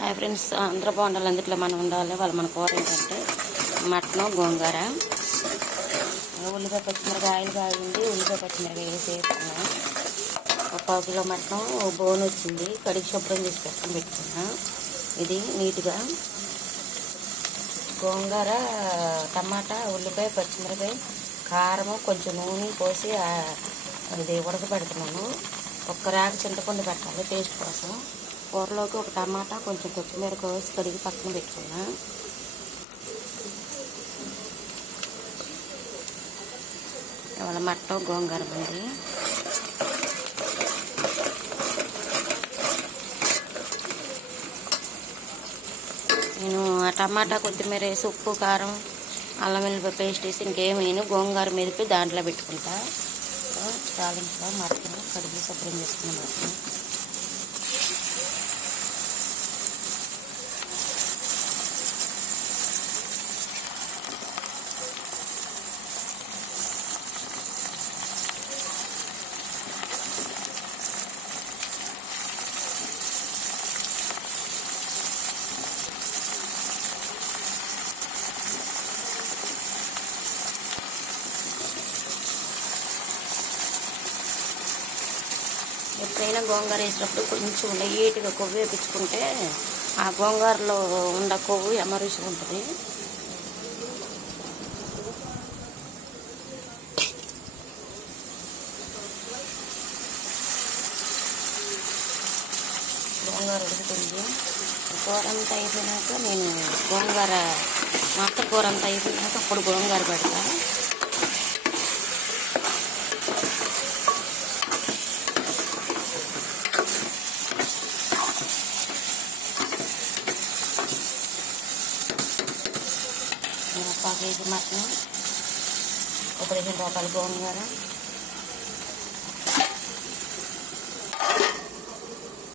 Hi friends, అందరూ బాగుండాలి, అందుట్లో మనం ఉండాలి. వాళ్ళు మన కూర ఏంటంటే మటను గోంగూర, ఉల్లిపాయ పచ్చిమిరకాయ ఆయిల్ కాగింది. ఉల్లిపాయ పచ్చిమిరకాయ వేసి వేసుకున్నాం. ఒక పావు కిలో మటను బోన్ వచ్చింది, కడిగి శుభ్రం చేసి పెట్టుకున్నా. ఇది నీట్గా గోంగూర, టమాటా, ఉల్లిపాయ పచ్చిమిరకాయ, కారము, కొంచెం నూనె పోసి ఇది ఉడకబెడుతున్నాను. ఒక్క రేగ చింతపండు పెట్టాలి టేస్ట్ కోసం. కూరలోకి ఒక టమాటా, కొంచెం కొత్తిమీర కోసి కడిగి పక్కన పెట్టుకున్నా. ఇవాళ మటన్ గోంగూర ఉంది. నేను ఆ టమాటా, కొత్తిమీర వేసి ఉప్పు, కారం, అల్లం వెల్లుల్లి పేస్ట్ వేసి ఇంకేమైనా గోంగూర మెదిపి దాంట్లో పెట్టుకుంటా. తాలింపులో మటన్ కడిగి శుభ్రం చేసుకున్న మటన్ ఎప్పుడైనా గోంగూర వేసినప్పుడు కొంచెం లైట్గా కొవ్వు వేపించుకుంటే ఆ గోంగూరలో ఉన్న కొవ్వు ఎమరుసి ఉంటుంది. గోంగూర ఉడుకుతుంది. కూర అంతా అయిపోయినాక నేను గోంగూర మొత్తం కూర అంతా అయిపోయినాక అప్పుడు గోంగూర పెడతా. ఒక కేజీ మటన్, ఒక 15 రూపాయల గోంగూర,